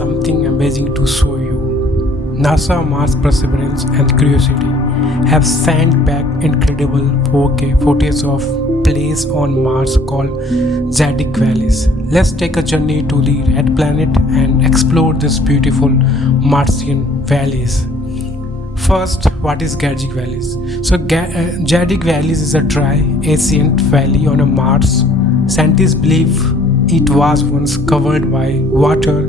something amazing to show you. NASA, Mars Perseverance and Curiosity have sent back incredible 4K footage of place on Mars called of-gediz-vallis. Let's take a journey to the red planet and explore this beautiful Martian valleys. First, what is of-gediz-vallis? So, of-gediz-vallis is a dry, ancient valley on a Mars. Scientists believe it was once covered by water.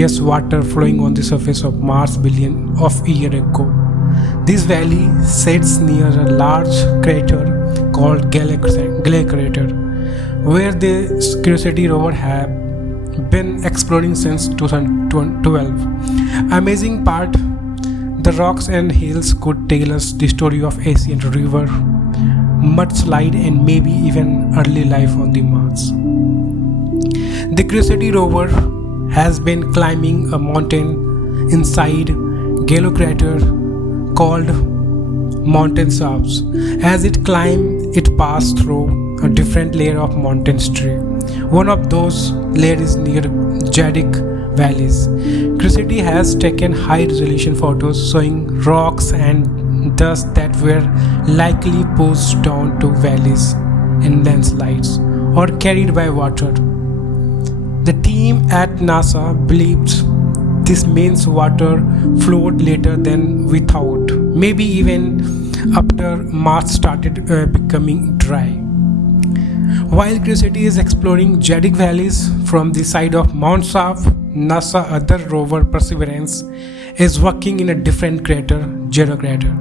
Yes, water flowing on the surface of Mars billions of years ago. This valley sits near a large crater called Gale crater, where the Curiosity rover have been exploring since 2012. Amazing part, the rocks and hills could tell us the story of ancient river, mudslide and maybe even early life on the Mars. The Curiosity rover has been climbing a mountain inside Gale crater called mountain shafts. As it climbed, it passed through a different layer of mountain tree. One of those layers is near of-gediz-vallis. Curiosity has taken high-resolution photos showing rocks and dust that were likely pushed down to valleys in landslides or carried by water. The team at NASA believes this means water flowed later than we thought, maybe even after Mars started becoming dry. While Curiosity is exploring of-gediz-vallis from the side of Mount Shaft, NASA other rover Perseverance is working in a different crater, Gale crater.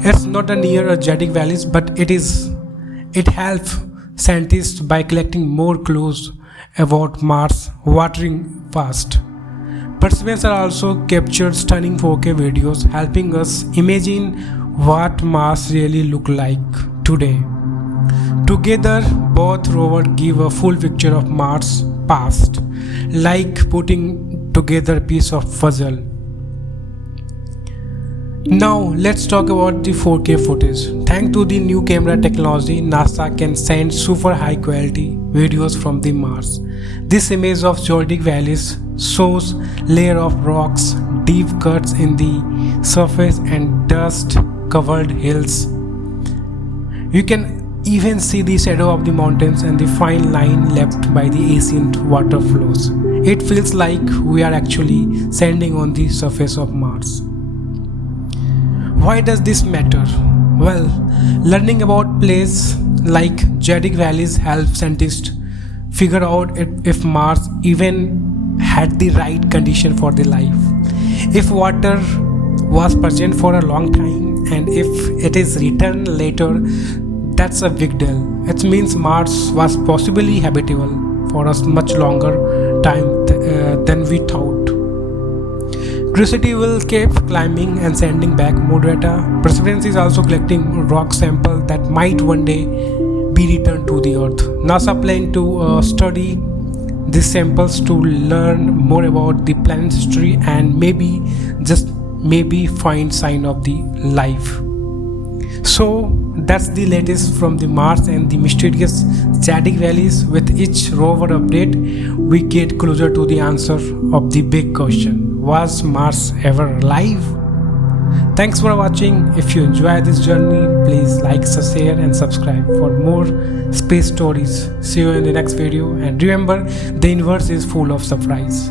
It's not near of-gediz-vallis, but it helps scientists by collecting more clues about Mars watering fast. Perseverance also captured stunning 4K videos, helping us imagine what Mars really looked like today. Together, both rovers give a full picture of Mars' past, like putting together a piece of puzzle. Now, let's talk about the 4K footage. Thanks to the new camera technology, NASA can send super high quality videos from the Mars. This image of of-gediz-vallis shows layer of rocks, deep cuts in the surface and dust-covered hills. You can even see the shadow of the mountains and the fine line left by the ancient water flows. It feels like we are actually standing on the surface of Mars. Why does this matter? Well, learning about places like of-gediz-vallis helps scientists figure out if Mars even had the right condition for the life. If water was present for a long time and if it is returned later, that's a big deal. It means Mars was possibly habitable for a much longer time than we thought. Curiosity will keep climbing and sending back more data. Perseverance is also collecting rock samples that might one day be returned to the Earth. NASA plans to study these samples to learn more about the planet's history and maybe find sign of the life. So that's the latest from the Mars and the mysterious of-gediz-vallis. With each rover update, we get closer to the answer of the big question: was Mars ever alive? Thanks for watching. If you enjoy this journey, please like, share and subscribe for more space stories. See you in the next video, and remember, the universe is full of surprise.